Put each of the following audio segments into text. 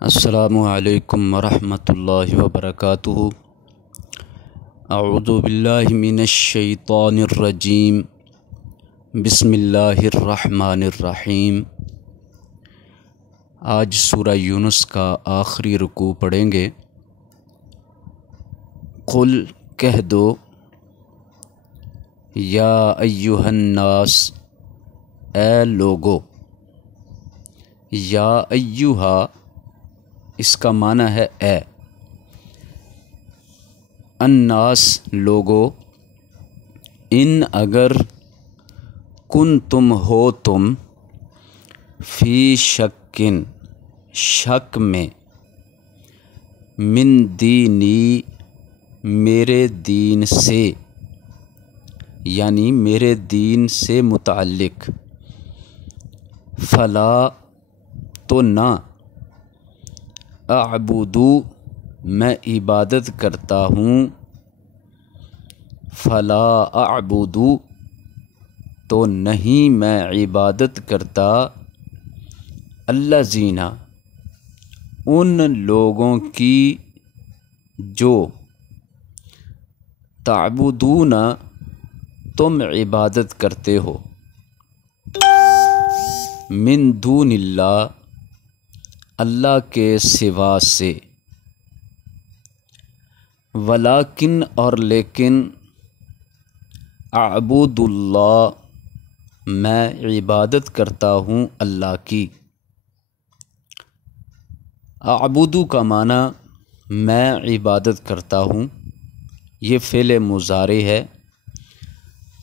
السلام علیکم ورحمۃ اللہ وبرکاتہ۔ اعوذ باللہ من الشیطان الرجیم، بسم اللہ الرحمن الرحیم۔ آج سورہ یونس کا آخری رکوع پڑھیں گے۔ قل کہہ دو، یا ایہا الناس، اے لوگو۔ یا ایہا اس کا معنی ہے اے، الناس لوگو، ان اگر کن تم ہو تم، فی شکن شک میں، من دینی میرے دین سے، یعنی میرے دین سے متعلق، فلا تو نہ، اعبدو میں عبادت کرتا ہوں، فلا اعبدو تو نہیں میں عبادت کرتا، الذین ان لوگوں کی جو، تعبدون تم عبادت کرتے ہو، من دون اللہ اللہ کے سوا سے، ولیکن اور لیکن، اعبد اللہ میں عبادت کرتا ہوں اللہ کی۔ اعبدو کا معنی میں عبادت کرتا ہوں، یہ فعل مضارع ہے۔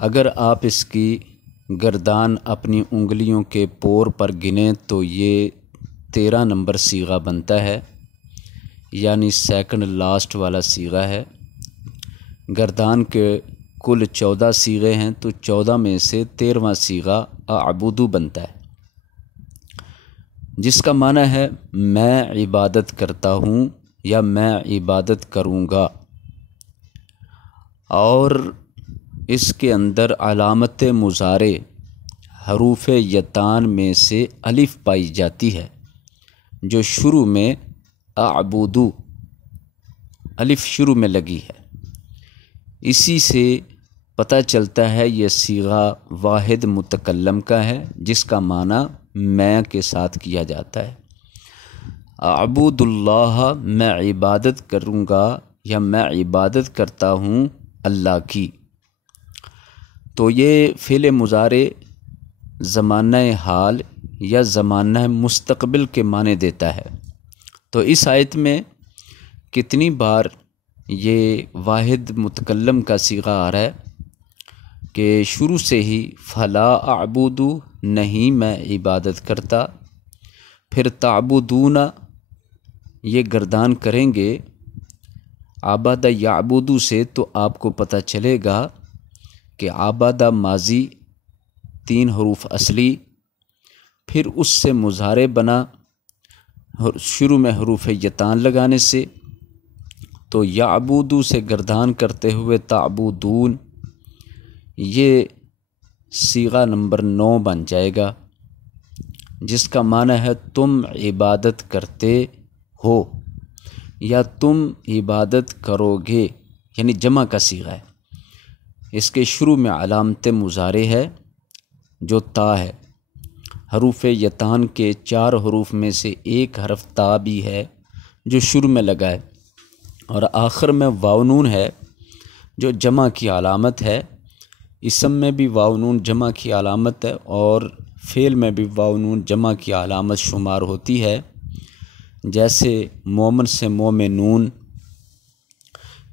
اگر آپ اس کی گردان اپنی انگلیوں کے پور پر گنیں تو یہ 13 نمبر صیغہ بنتا ہے، یعنی سیکنڈ لاسٹ والا صیغہ ہے۔ گردان کے کل 14 صیغے ہیں تو 14 میں سے 13واں صیغہ اعبدو بنتا ہے، جس کا معنی ہے میں عبادت کرتا ہوں یا میں عبادت کروں گا۔ اور اس کے اندر علامت مضارع حروف یتان میں سے الف پائی جاتی ہے، جو شروع میں اعبدو الف شروع میں لگی ہے۔ اسی سے پتہ چلتا ہے یہ صیغہ واحد متکلم کا ہے، جس کا معنی میں کے ساتھ کیا جاتا ہے۔ اعبد اللہ میں عبادت کروں گا یا میں عبادت کرتا ہوں اللہ کی۔ تو یہ فعل مضارع زمانہ حال یا زمانہ مستقبل کے معنی دیتا ہے۔ تو اس آیت میں کتنی بار یہ واحد متکلم کا صیغہ آ رہا ہے کہ شروع سے ہی فلا اعبدو نہیں میں عبادت کرتا، پھر تعبدون یہ گردان کریں گے عبد یعبدو سے، تو آپ کو پتہ چلے گا کہ عبد ماضی 3 حروف اصلی، پھر اس سے مضارع بنا شروع میں حروف یتان لگانے سے، تو یعبدو سے گردان کرتے ہوئے تعبدون، یہ صیغہ نمبر 9 بن جائے گا، جس کا معنی ہے تم عبادت کرتے ہو یا تم عبادت کرو گے، یعنی جمع کا صیغہ ہے۔ اس کے شروع میں علامت مضارع ہے جو تا ہے۔ حروف یتان کے 4 حروف میں سے ایک حرف تا بھی ہے جو شروع میں لگا ہے، اور آخر میں واو نون ہے جو جمع کی علامت ہے۔ اسم میں بھی واو نون جمع کی علامت ہے، اور فعل میں بھی واو نون جمع کی علامت شمار ہوتی ہے، جیسے مومن سے مومنون۔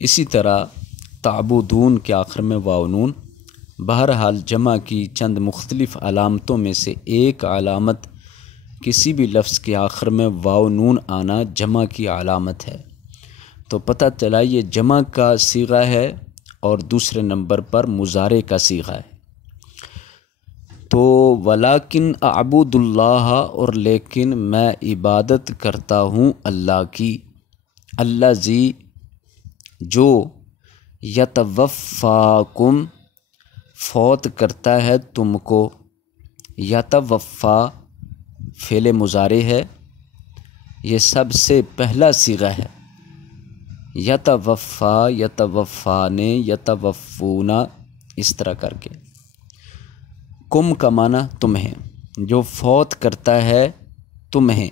اسی طرح تعبدون کے آخر میں واو نون۔ بہرحال جمع کی چند مختلف علامتوں میں سے ایک علامت کسی بھی لفظ کے آخر میں واو نون آنا جمع کی علامت ہے۔ تو پتہ چلا یہ جمع کا صیغہ ہے اور دوسرے نمبر پر مضارع کا صیغہ ہے۔ تو ولیکن اعبد اللہ، اور لیکن میں عبادت کرتا ہوں اللہ کی، الذی جو، یتوفاکم فوت کرتا ہے تم کو، یتوفا فعل مضارع ہے، یہ سب سے پہلا صیغہ ہے۔ یتوفا، یتوفانے، یتوفونا، اس طرح کر کے۔ کم کا معنی تمہیں، جو فوت کرتا ہے تمہیں۔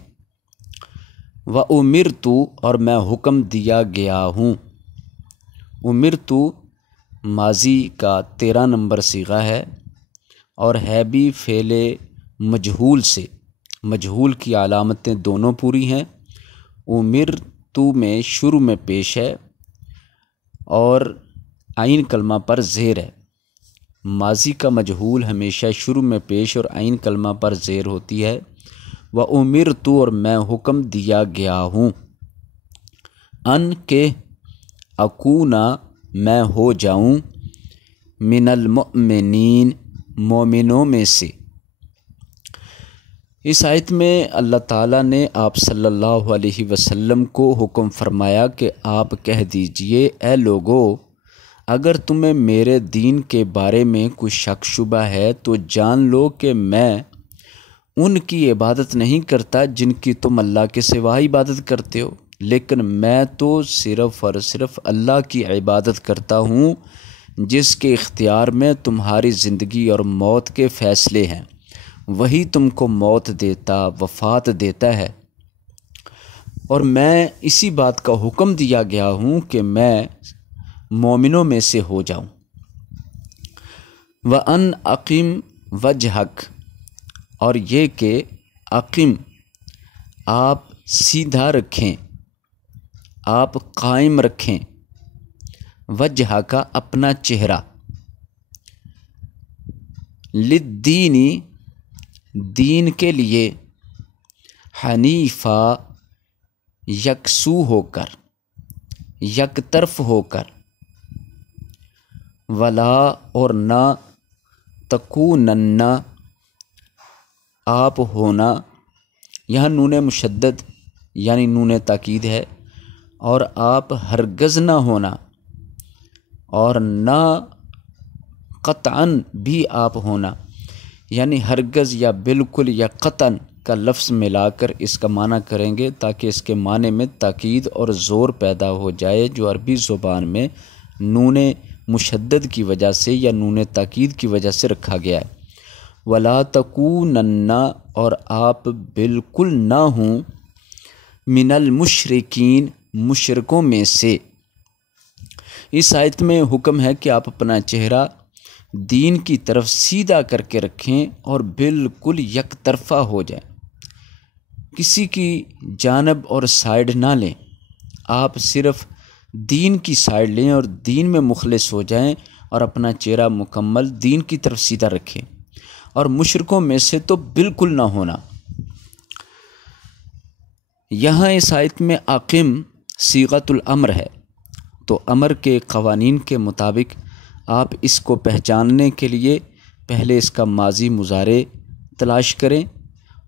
وَأُمِرْتُ، اور میں حکم دیا گیا ہوں۔ امرتُ ماضی کا 13 نمبر صیغہ ہے اور ہے بھی فعل مجہول سے۔ مجہول کی علامتیں دونوں پوری ہیں۔ امرتُ میں شروع میں پیش ہے اور عین کلمہ پر زیر ہے۔ ماضی کا مجہول ہمیشہ شروع میں پیش اور عین کلمہ پر زیر ہوتی ہے۔ وَأُمِرْتُ، اور میں حکم دیا گیا ہوں۔ ان کے اکونا، میں ہو جاؤں، من المؤمنین، مومنوں میں سے۔ اس آیت میں اللہ تعالیٰ نے آپ صلی اللہ علیہ وسلم کو حکم فرمایا کہ آپ کہہ دیجئے، اے لوگو، اگر تمہیں میرے دین کے بارے میں کوئی شک شبہ ہے تو جان لو کہ میں ان کی عبادت نہیں کرتا جن کی تم اللہ کے سوا عبادت کرتے ہو، لیکن میں تو صرف اور صرف اللہ کی عبادت کرتا ہوں جس کے اختیار میں تمہاری زندگی اور موت کے فیصلے ہیں۔ وہی تم کو موت دیتا، وفات دیتا ہے، اور میں اسی بات کا حکم دیا گیا ہوں کہ میں مومنوں میں سے ہو جاؤں۔ وَأَنْ أَقِمْ وَجْهَكَ، اور یہ کہ اقیم، آپ سیدھا رکھیں، آپ قائم رکھیں، وجہ کا اپنا چہرہ، للدینی، دین کے لیے، حنیفہ، یکسو ہو کر، یک طرف ہو کر، ولا، اور نہ، تکونن، آپ ہونا، یہاں نون مشدد یعنی نون تاکید ہے، اور آپ ہرگز نہ ہونا، اور نہ قطعاً بھی آپ ہونا، یعنی ہرگز یا بالکل یا قطعاً کا لفظ ملا کر اس کا معنی کریں گے تاکہ اس کے معنی میں تاکید اور زور پیدا ہو جائے، جو عربی زبان میں نون مشدد کی وجہ سے یا نون تاکید کی وجہ سے رکھا گیا ہے۔ ولا تکونن، اور آپ بالکل نہ ہوں، من المشرکین، مشرکوں میں سے۔ اس آیت میں حکم ہے کہ آپ اپنا چہرہ دین کی طرف سیدھا کر کے رکھیں اور بالکل یک طرفہ ہو جائیں، کسی کی جانب اور سائیڈ نہ لیں، آپ صرف دین کی سائیڈ لیں اور دین میں مخلص ہو جائیں اور اپنا چہرہ مکمل دین کی طرف سیدھا رکھیں، اور مشرکوں میں سے تو بالکل نہ ہونا۔ یہاں اس آیت میں اقم صیغۃ الامر ہے، تو امر کے قوانین کے مطابق آپ اس کو پہچاننے کے لیے پہلے اس کا ماضی مضارع تلاش کریں،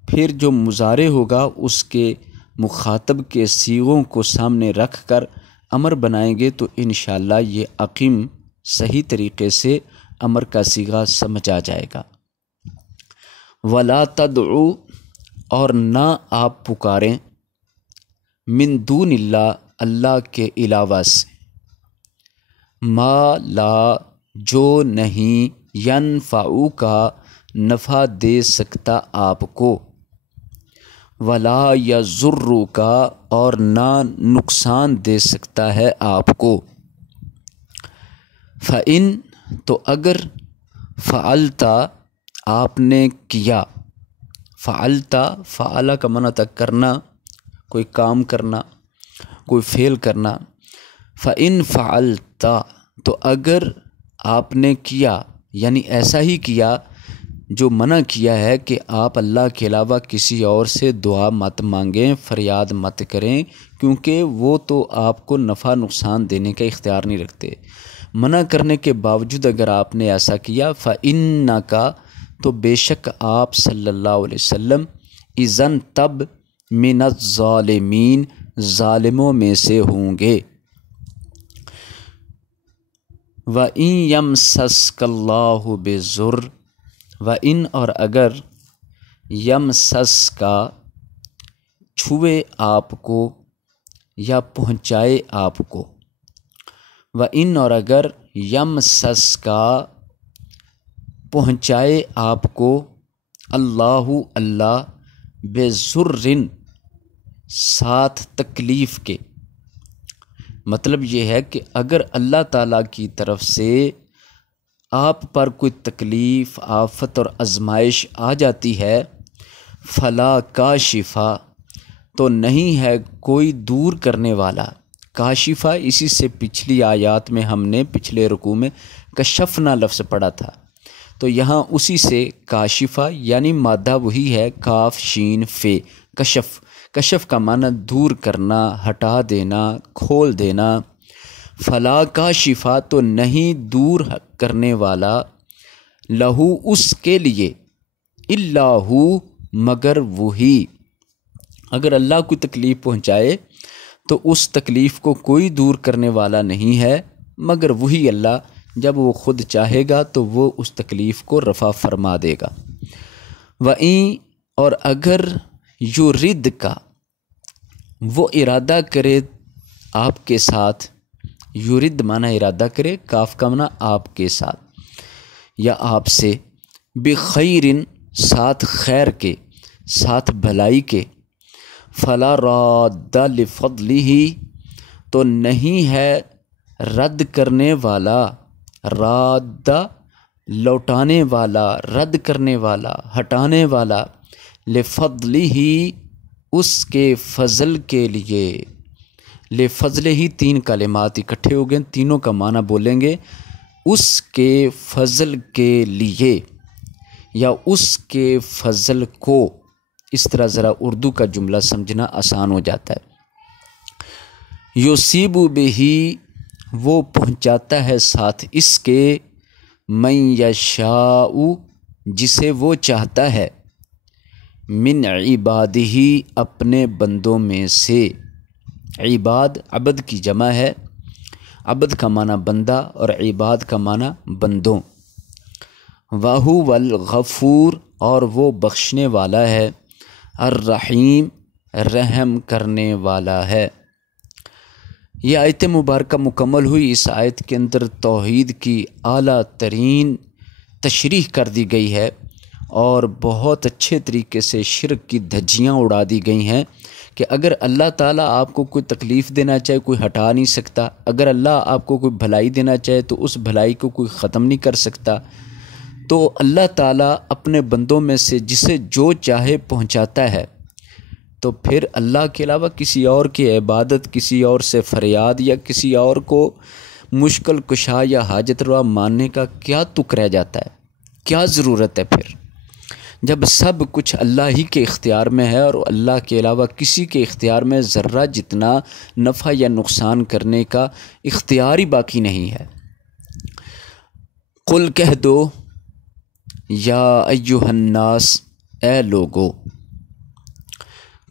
پھر جو مضارع ہوگا اس کے مخاطب کے صیغوں کو سامنے رکھ کر امر بنائیں گے تو انشاءاللہ یہ اقیم صحیح طریقے سے امر کا صیغہ سمجھ آ جائے گا۔ ولا تدعو، اور نہ آپ پکاریں، من دون اللہ، اللہ کے علاوہ سے، ما، لا، جو نہیں، ینفعو کا نفع دے سکتا آپ کو، ولا یضر کا، اور نہ نقصان دے سکتا ہے آپ کو۔ فَإِن، تو اگر، فعلتا، آپ نے کیا، فعلتا، فعلا کا معنی تھا کرنا، کوئی کام کرنا، کوئی فعل کرنا۔ فَإِن فعلتا، تو اگر آپ نے کیا، یعنی ایسا ہی کیا جو منع کیا ہے کہ آپ اللہ کے علاوہ کسی اور سے دعا مت مانگیں، فریاد مت کریں، کیونکہ وہ تو آپ کو نفع نقصان دینے کا اختیار نہیں رکھتے۔ منع کرنے کے باوجود اگر آپ نے ایسا کیا، فَإِنَّكَ، تو بے شک آپ صلی اللہ علیہ وسلم، اذن، تب، من الظالمین، ظالموں میں سے ہوں گے۔ وَإِن يَمْسَسْكَ اللَّهُ بِضُرٍّ، وَإِن، اور اگر، يَمْسَسْكَ، چھوئے آپ کو یا پہنچائے آپ کو، وَإِنْ اور اگر یمسس کا پہنچائے آپ کو، اللہ بِضُرٍ ساتھ تکلیف کے، مطلب یہ ہے کہ اگر اللہ تعالیٰ کی طرف سے آپ پر کوئی تکلیف، آفت اور آزمائش آ جاتی ہے، فلا کاشفا تو نہیں ہے کوئی دور کرنے والا۔ کاشفہ اسی سے پچھلی آیات میں ہم نے پچھلے رکوع میں کشفنا لفظ پڑھا تھا، تو یہاں اسی سے کاشفہ یعنی مادہ وہی ہے کاف شین فے، کشف۔ کشف کا معنی دور کرنا، ہٹا دینا، کھول دینا۔ فلا کاشفہ تو نہیں دور کرنے والا، لہو اس کے لیے، الا ہو مگر وہی۔ اگر اللہ کو تکلیف پہنچائے تو اس تکلیف کو کوئی دور کرنے والا نہیں ہے مگر وہی اللہ۔ جب وہ خود چاہے گا تو وہ اس تکلیف کو رفع فرما دے گا۔ وَإِن اور اگر یرد کا وہ ارادہ کرے آپ کے ساتھ، یرد معنی ارادہ کرے، کاف کا معنی آپ کے ساتھ یا آپ سے، بخیرن ساتھ خیر کے، ساتھ بھلائی کے، فلا راد لفضلہ تو نہیں ہے رد کرنے والا، راد لوٹانے والا، رد کرنے والا، ہٹانے والا، لفضلہ اس کے فضل کے لیے۔ لفضلہ ہی تین کلمات اکٹھے ہو گئے، تینوں کا معنی بولیں گے، اس کے فضل کے لیے یا اس کے فضل کو۔ اس طرح ذرا اردو کا جملہ سمجھنا آسان ہو جاتا ہے۔ یصیب بہ وہ پہنچاتا ہے ساتھ اس کے، من یشاء جسے وہ چاہتا ہے، من عبادہ اپنے بندوں میں سے۔ عباد عبد کی جمع ہے، عبد کا معنی بندہ اور عباد کا معنی بندوں۔ وَهُوَ الْغَفُورُ اور وہ بخشنے والا ہے، الرحیم رحم کرنے والا ہے۔ یہ آیت مبارکہ مکمل ہوئی۔ اس آیت کے اندر توحید کی اعلیٰ ترین تشریح کر دی گئی ہے اور بہت اچھے طریقے سے شرک کی دھجیاں اڑا دی گئی ہیں کہ اگر اللہ تعالیٰ آپ کو کوئی تکلیف دینا چاہے کوئی ہٹا نہیں سکتا، اگر اللہ آپ کو کوئی بھلائی دینا چاہے تو اس بھلائی کو کوئی ختم نہیں کر سکتا۔ تو اللہ تعالیٰ اپنے بندوں میں سے جسے جو چاہے پہنچاتا ہے، تو پھر اللہ کے علاوہ کسی اور کی عبادت، کسی اور سے فریاد یا کسی اور کو مشکل کشا یا حاجت روا ماننے کا کیا تک رہ جاتا ہے، کیا ضرورت ہے پھر، جب سب کچھ اللہ ہی کے اختیار میں ہے اور اللہ کے علاوہ کسی کے اختیار میں ذرہ جتنا نفع یا نقصان کرنے کا اختیار ہی باقی نہیں ہے۔ قل کہہ دو، یا ایہا الناس اے لوگو،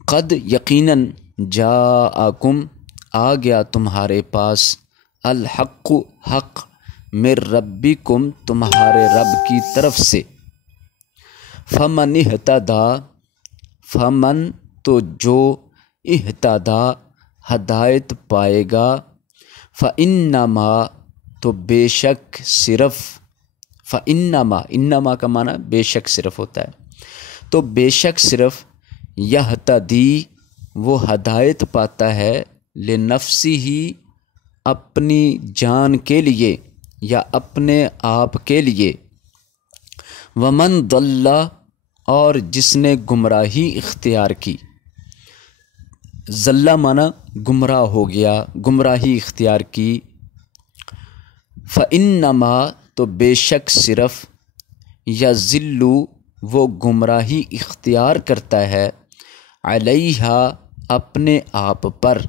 قد یقیناً جاءکم آ گیا تمہارے پاس، الحق حق، من ربکم تمہارے رب کی طرف سے، فمن اہتدی فمن تو جو اہتدی ہدایت پائے گا، فانما تو بے شک صرف، فانما انما کا معنی بے شک صرف ہوتا ہے، تو بے شک صرف یہتدی وہ ہدایت پاتا ہے، لنفسہ اپنی جان کے لیے یا اپنے آپ کے لیے، ومن ضل اور جس نے گمراہی اختیار کی، ضل معنی گمراہ ہو گیا، گمراہی اختیار کی، فانما تو بے شک صرف، یضل وہ گمراہی اختیار کرتا ہے، علیہ اپنے آپ پر،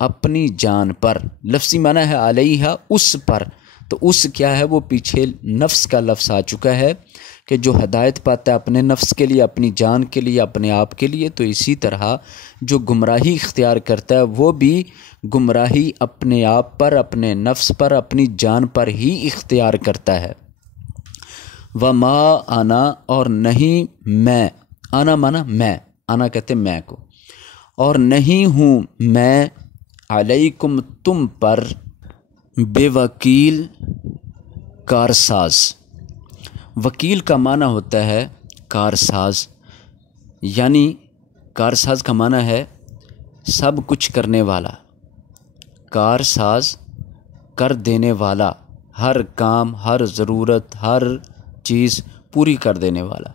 اپنی جان پر۔ لفظی معنی ہے علیہ اس پر، تو اس کیا ہے، وہ پیچھے نفس کا لفظ آ چکا ہے کہ جو ہدایت پاتا ہے اپنے نفس کے لیے، اپنی جان کے لیے، اپنے آپ کے لیے، تو اسی طرح جو گمراہی اختیار کرتا ہے وہ بھی گمراہی اپنے آپ پر، اپنے نفس پر، اپنی جان پر ہی اختیار کرتا ہے۔ وما انا اور نہیں میں، انا مانا میں، انا کہتے میں کو، اور نہیں ہوں میں علیکم تم پر بے وکیل کارساز۔ وکیل کا معنی ہوتا ہے کارساز، یعنی کارساز کا معنی ہے سب کچھ کرنے والا، کارساز کر دینے والا، ہر کام، ہر ضرورت، ہر چیز پوری کر دینے والا۔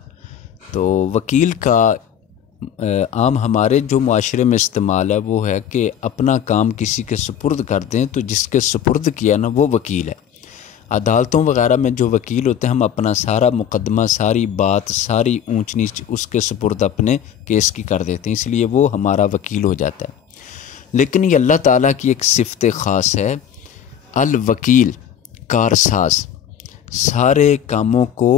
تو وکیل کا عام ہمارے جو معاشرے میں استعمال ہے وہ ہے کہ اپنا کام کسی کے سپرد کر دیں، تو جس کے سپرد کیا نا وہ وکیل ہے۔ عدالتوں وغیرہ میں جو وکیل ہوتے ہیں، ہم اپنا سارا مقدمہ، ساری بات، ساری اونچ نیچ اس کے سپرد اپنے کیس کی کر دیتے ہیں، اس لیے وہ ہمارا وکیل ہو جاتا ہے۔ لیکن یہ اللہ تعالیٰ کی ایک صفت خاص ہے، الوکیل، کارساز، سارے کاموں کو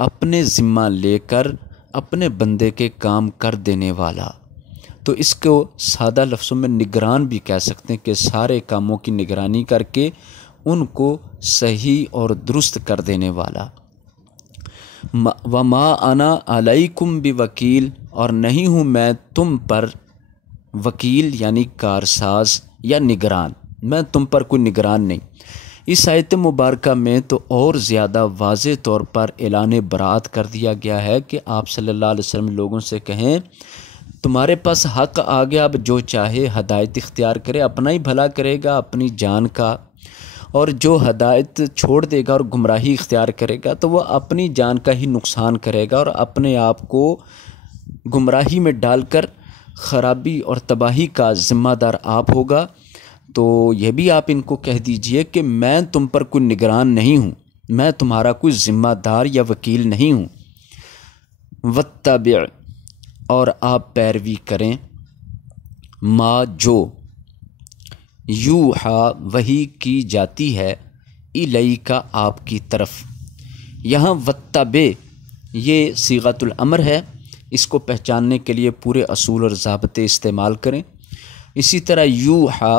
اپنے ذمہ لے کر اپنے بندے کے کام کر دینے والا۔ تو اس کو سادہ لفظوں میں نگران بھی کہہ سکتے ہیں کہ سارے کاموں کی نگرانی کر کے ان کو صحیح اور درست کر دینے والا۔ وما انا علیکم بوکیل، اور نہیں ہوں میں تم پر وکیل یعنی کارساز یا نگران، میں تم پر کوئی نگران نہیں۔ اس آیت مبارکہ میں تو اور زیادہ واضح طور پر اعلان برات کر دیا گیا ہے کہ آپ صلی اللہ علیہ وسلم لوگوں سے کہیں تمہارے پاس حق آ گیا، اب جو چاہے ہدایت اختیار کرے، اپنا ہی بھلا کرے گا اپنی جان کا، اور جو ہدایت چھوڑ دے گا اور گمراہی اختیار کرے گا تو وہ اپنی جان کا ہی نقصان کرے گا اور اپنے آپ کو گمراہی میں ڈال کر خرابی اور تباہی کا ذمہ دار آپ ہوگا۔ تو یہ بھی آپ ان کو کہہ دیجئے کہ میں تم پر کوئی نگران نہیں ہوں، میں تمہارا کوئی ذمہ دار یا وکیل نہیں ہوں۔ واتبع، اور آپ پیروی کریں، ما جو یوحا وحی کی جاتی ہے، الیک آپ کی طرف۔ یہاں واتبع یہ صیغۃ الامر ہے، اس کو پہچاننے کے لیے پورے اصول اور ضابطے استعمال کریں۔ اسی طرح یوحا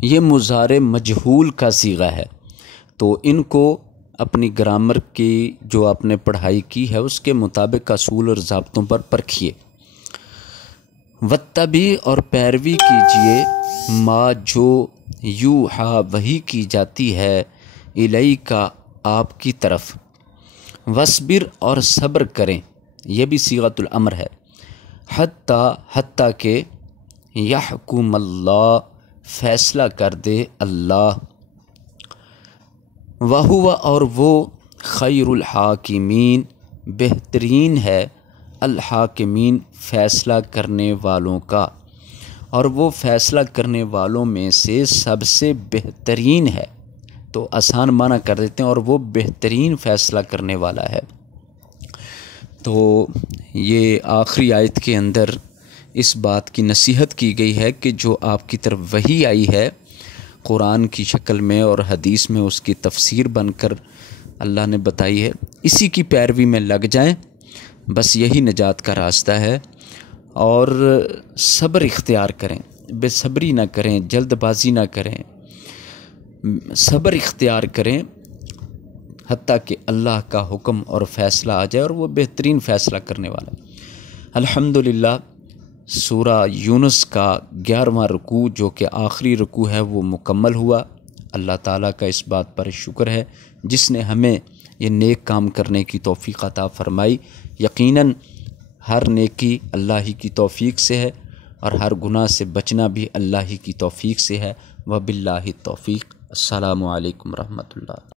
یہ مضارع مجہول کا صیغہ ہے، تو ان کو اپنی گرامر کی جو آپ نے پڑھائی کی ہے اس کے مطابق اصول اور ضابطوں پر پرکھیے۔ واتبع، اور پیروی کیجئے، ما جو یوحا وحی کی جاتی ہے، الیک آپ کی طرف۔ وصبر، اور صبر کریں، یہ بھی صیغۃ الامر ہے، حتیٰ کہ یحکم اللہ، فیصلہ کر دے اللہ، وہو، اور وہ خیر الحاکمین، بہترین ہے، الحاکمین، فیصلہ کرنے والوں کا، اور وہ فیصلہ کرنے والوں میں سے سب سے بہترین ہے۔ تو آسان معنی کر دیتے ہیں، اور وہ بہترین فیصلہ کرنے والا ہے۔ تو یہ آخری آیت کے اندر اس بات کی نصیحت کی گئی ہے کہ جو آپ کی طرف وحی آئی ہے قرآن کی شکل میں اور حدیث میں اس کی تفسیر بن کر اللہ نے بتائی ہے، اسی کی پیروی میں لگ جائیں، بس یہی نجات کا راستہ ہے۔ اور صبر اختیار کریں، بے صبری نہ کریں، جلد بازی نہ کریں، صبر اختیار کریں حتیٰ کہ اللہ کا حکم اور فیصلہ آ جائے، اور وہ بہترین فیصلہ کرنے والا ہے۔ الحمدللہ سورہ یونس کا 11واں رکوع جو کہ آخری رکوع ہے وہ مکمل ہوا۔ اللہ تعالیٰ کا اس بات پر شکر ہے جس نے ہمیں یہ نیک کام کرنے کی توفیق عطا فرمائی۔ یقیناً ہر نیکی اللہ ہی کی توفیق سے ہے، اور ہر گناہ سے بچنا بھی اللہ ہی کی توفیق سے ہے۔ وباللہ التوفیق۔ السلام علیکم ورحمۃ اللہ۔